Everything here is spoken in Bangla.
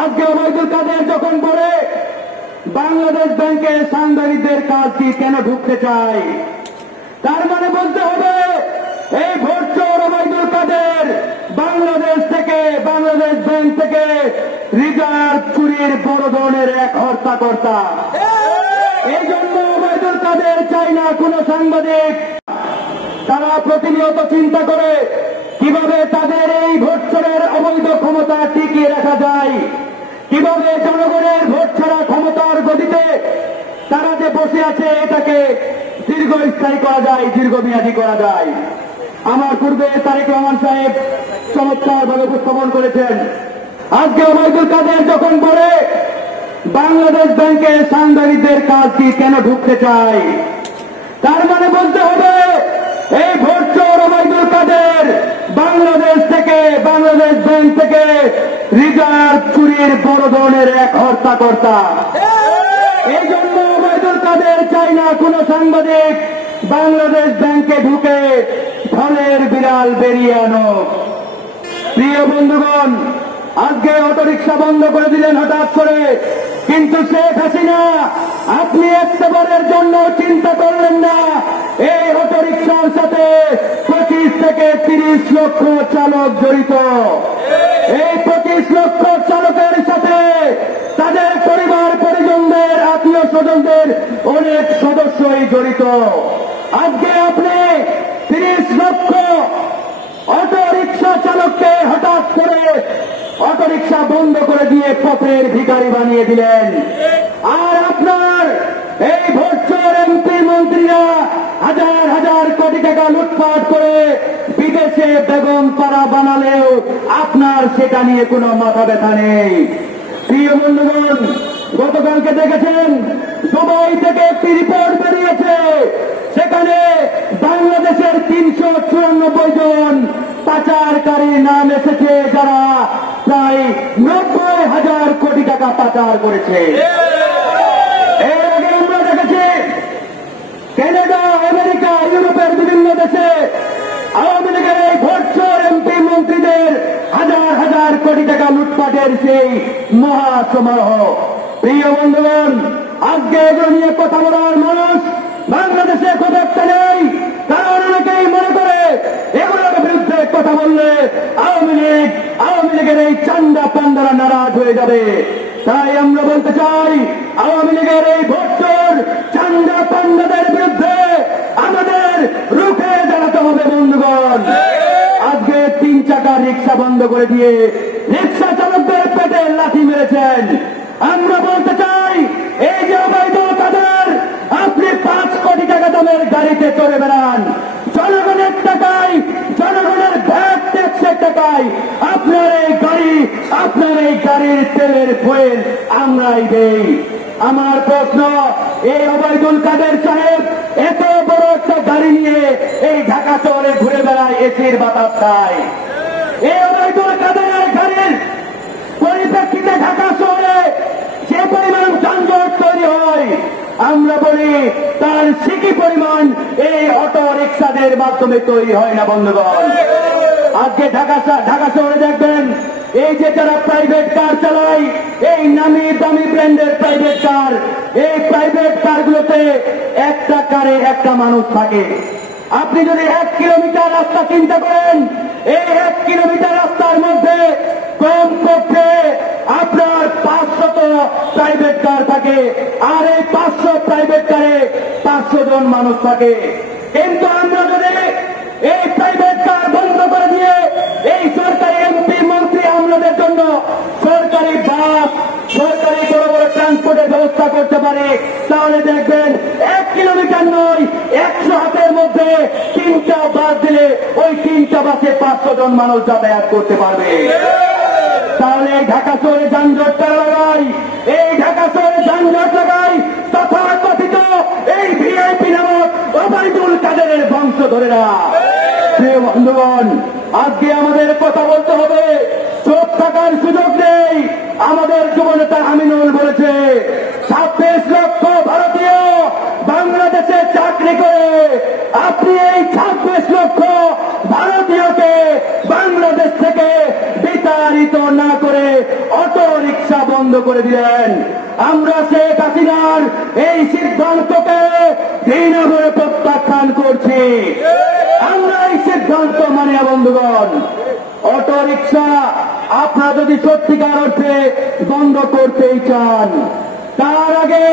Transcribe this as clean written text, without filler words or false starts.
আজকে ওবায়দুল কাদের যখন বলে বাংলাদেশ ব্যাংকে সাংবাদিকদের কাজ কি কেন ঢুকতে চায়, তার মানে বলতে হবে এই ভোটচোর ওবায়দুল কাদের বাংলাদেশ থেকে, বাংলাদেশ ব্যাংক থেকে রিজার্ভ চুরির বড় ধরনের এক হর্তাকর্তা। এই জন্য ওবায়দুল কাদের চাই না কোন সাংবাদিক। তারা প্রতিনিয়ত চিন্তা করে কিভাবে তাদের এই ভোটচোরের অবৈধ ক্ষমতা টিকিয়ে রাখা যায়, কিভাবে জনগণের ভোট ছাড়া ক্ষমতার গদিতে তারা যে বসে আছে এটাকে দীর্ঘস্থায়ী করা যায়, দীর্ঘমেয়াদী করা যায়। আমার পূর্বে তারেক রহমান সাহেব চমৎকারভাবে উপস্থাপন করেছেন। আজকে ওবায়দুল কাদের যখন বলে বাংলাদেশ ব্যাংকে সাংবাদিকদের কাজ কি কেন ঢুকতে চায়, তার মানে বলতে হবে এই ভোটচোর ওবায়দুল কাদের বাংলাদেশ থেকে, বাংলাদেশ ব্যাংক থেকে রিজার্ভ চুরির বড় ধরনের এক হর্তাকর্তা। এই জন্য ওবায়দুল কাদের চাই না কোন সাংবাদিক বাংলাদেশ ব্যাংকে ঢুকে ফলের বিড়াল বেরিয়ে আনো। প্রিয় বন্ধুগণ, আজকে অটোরিকশা বন্ধ করে দিলেন হঠাৎ করে, কিন্তু শেখ হাসিনা আপনি একবারের জন্য চিন্তা করলেন না এই অটোরিকশার সাথে 25 থেকে 30 লক্ষ চালক জড়িত। এই 25 লক্ষ চালকের সাথে তাদের পরিবার পরিজনদের, আত্মীয় স্বজনদের অনেক সদস্যই জড়িত। আজকে আপনি 30 লক্ষ অটোরিকশা চালককে হঠাৎ করে অটোরিকশা বন্ধ করে দিয়ে পথের ভিখারি বানিয়ে দিলেন। আর আপনার এই ভোটচোর এমপি মন্ত্রীরা হাজার হাজার কোটি টাকা লুটপাট করে বিদেশে বেগম পাড়া বানালেও আপনার সেটা নিয়ে কোনো মাথা ব্যথা নেই। প্রিয় বন্ধুগণ, গতকালকে দেখেছেন দুবাই থেকে একটি রিপোর্ট বেরিয়েছে, সেখানে বাংলাদেশের 394 জন পাচারকারীর নাম এসেছে, যারা প্রায় 90,000 কোটি টাকা পাচার করেছে। এর আগে আমরা দেখেছি কানাডা, আমেরিকা, ইউরোপের বিভিন্ন দেশে আওয়ামী লীগের এই ভোটচোর এমপি মন্ত্রীদের হাজার হাজার কোটি টাকা লুটপাটের সেই মহাসমারোহ। প্রিয় বন্ধুগণ, আজকে এগুলো নিয়ে কথা বলার মানুষ বাংলাদেশে খুব একটা নেই, কারণ অনেকেই মনে করে এগুলোর বিরুদ্ধে কথা বললে আওয়ামী লীগের এই চান্দা পান্ডারা নারাজ হয়ে যাবে। তাই আমরা বলতে চাই আওয়ামী লীগের এই ভোটচোর চান্দা পান্ডাদের বিরুদ্ধে আমাদের রুখে দাঁড়াতে হবে। বন্ধুগণ, আজকে 3 চাকার রিক্সা বন্ধ করে দিয়ে রিক্সা চালকদের পেটে লাথি মেরেছেন। আমরা বলতে চাই এই যে ওবায়দুল কাদের, আপনি 5 কোটি টাকা দামের গাড়িতে চড়ে বেড়ান, জনগণের টাকায়, জনগণের ভ্যাট ট্যাক্সের টাকায় আপনার এই গাড়ির তেলের বইয়ের আমরাই দেই। আমার প্রশ্ন, এই ওবায়দুল কাদের সাহেব এত বড় একটা গাড়ি নিয়ে এই ঢাকা শহরে ঘুরে বেড়ায়, এসির বাতাস খায়। এই ওবায়দুল কাদের গাড়ির পরিপ্রেক্ষিতে ঢাকা শহরে যে পরিমাণ যানজট তৈরি হয়, আমরা বলি তার সিকি পরিমাণ এই অটো রিক্সাদের মাধ্যমে তৈরি হয় না। বন্ধুগণ, আজকে ঢাকা শহরে দেখবেন এই যে যারা প্রাইভেট কার চালায়, এই নামি দামি ব্র্যান্ডের প্রাইভেট কার, এই প্রাইভেট কারগুলোতে একটা কারে একটা মানুষ থাকে। আপনি যদি 1 কিলোমিটার রাস্তা চিন্তা করেন, এই 1 কিলোমিটার রাস্তার মধ্যে কমপক্ষে আপনার 500 প্রাইভেট কার থাকে, আর এই 500 প্রাইভেট কারে 500 জন মানুষ থাকে। কিন্তু আমরা যদি এই প্রাইভেট কার বন্ধ করে দিয়ে এই সরকারি এমপি মন্ত্রী আমলাদের জন্য সরকারি বাস, সরকারি বড় বড় ট্রান্সপোর্টের ব্যবস্থা করতে পারে, তাহলে দেখবেন 1 কিলোমিটার নয় 100 হাতের মধ্যে 3টা বাস দিলে ওই 3টা বাসে 500 জন মানুষ যাতায়াত করতে পারবে। তাহলে ঢাকা শহরে যানজটটা লাগাই, এই ঢাকা শহরে যানজট লাগাই তথাকথিত এই ভিআইপি নামক ওবায়দুল কাদেরের বংশধরেরা। প্রিয় বন্ধুগণ, আজকে আমাদের কথা বলতে হবে, চুপ থাকার সুযোগ নেই। আমাদের যুবনেতা আমিনুল বলেছে 26 লক্ষ ভারতীয় বাংলাদেশে চাকরি করে, আপনি এই 26 লক্ষ ভারতীয়কে বাংলাদেশ থেকে বিতাড়িত না করে অটো রিক্সা বন্ধ করে দিলেন। আমরা শেখ হাসিনার এই সিদ্ধান্তকে ঘৃণা করে প্রত্যাখ্যান করছি। আমরা এই সিদ্ধান্ত মানিয়া বন্ধুগণ, অটো রিক্সা আপনারা যদি সত্যিকার অর্থে বন্ধ করতেই চান, তার আগে